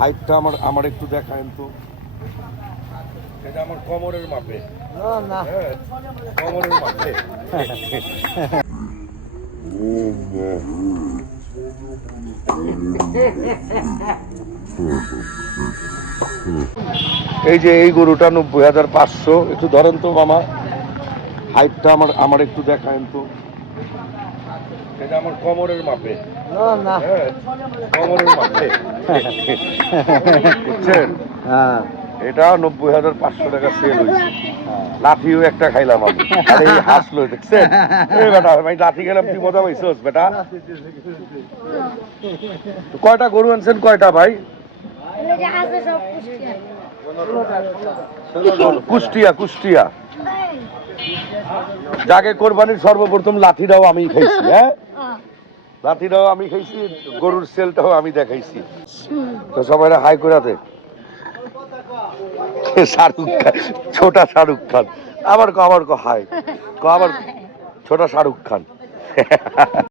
হাইটটা আমার আমার একটু দেখায়েন তো। এটা আমার কোমরের মাপে। না হ্যাঁ, কোমরের মাপে। এই যে এই গরুটা 90,500। একটু ধরেন তো মামা, হাইটটা আমার আমার একটু দেখায়েন তো। এটা আমার কোমরের মাপে। না হ্যাঁ, কোমরের মাপে। বুঝছেন? হ্যাঁ এটা 90,500 টাকা সেল হয়েছে। লাঠিও একটা খাইলাম আমি। আরে এই হাসলো দেখছেন? এই বেটা ভাই লাঠি খেলাম, তুই মজা পাইছস বেটা? তো কয়টা গরু আনছেন কয়টা ভাই? কুষ্টিয়া কুষ্টিয়া। যাকে কোরবানির সর্বপ্রথম লাঠিটাও আমি খাইছি। হ্যাঁ, লাঠিটাও আমি খাইছি, গরুর সেলটাও আমি দেখাইছি। তো সবাই হাই করে দে। শাহরুখ খান, ছোটা শাহরুখ খান। আবার কো হাই, আবার ছোটা শাহরুখ খান।